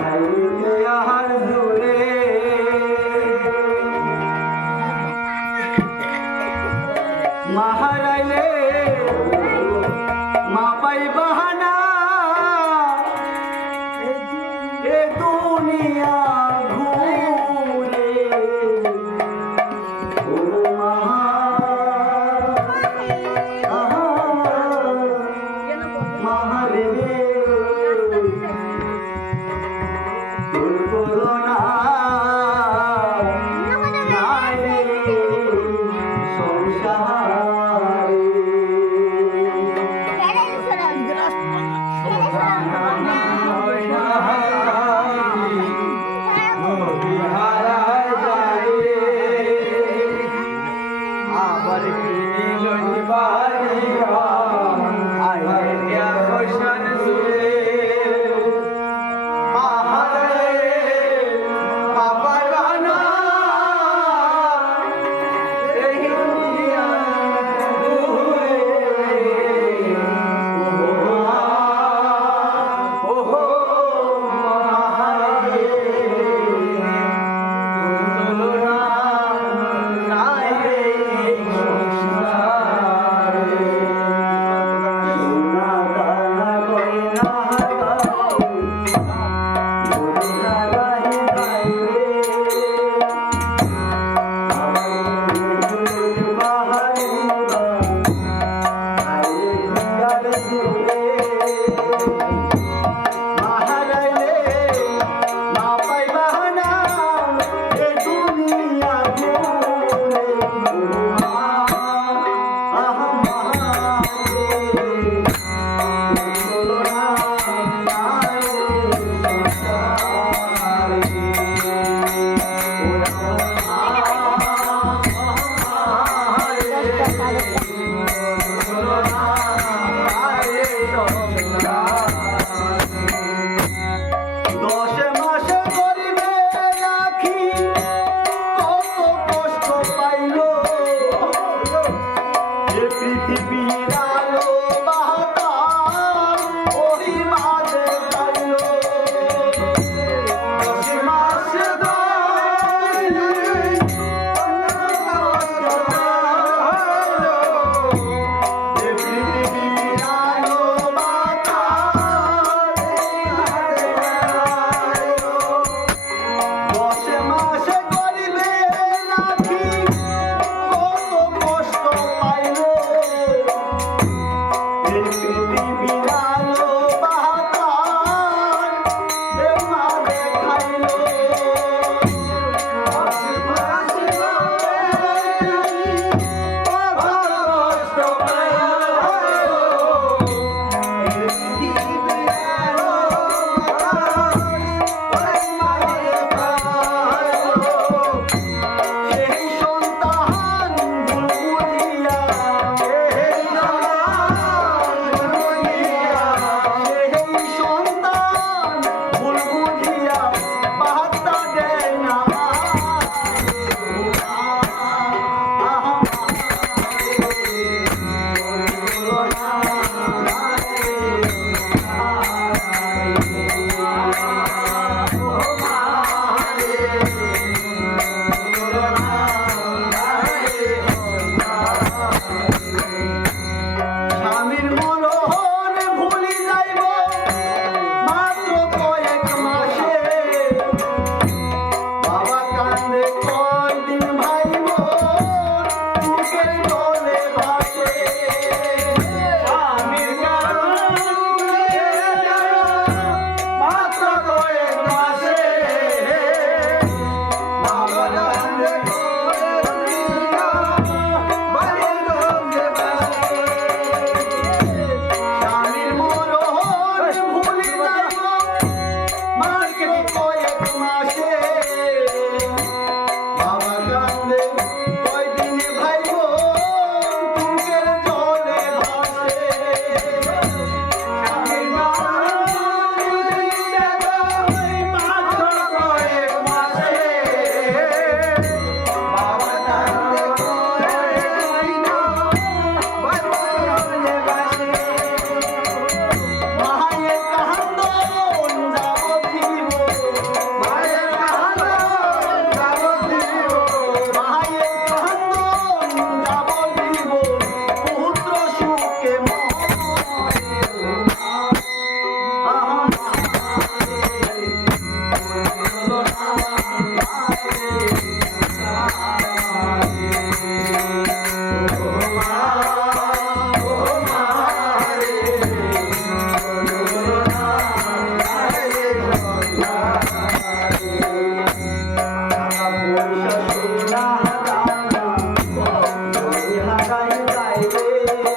ভাইকে আর Hare Bibira যায় রে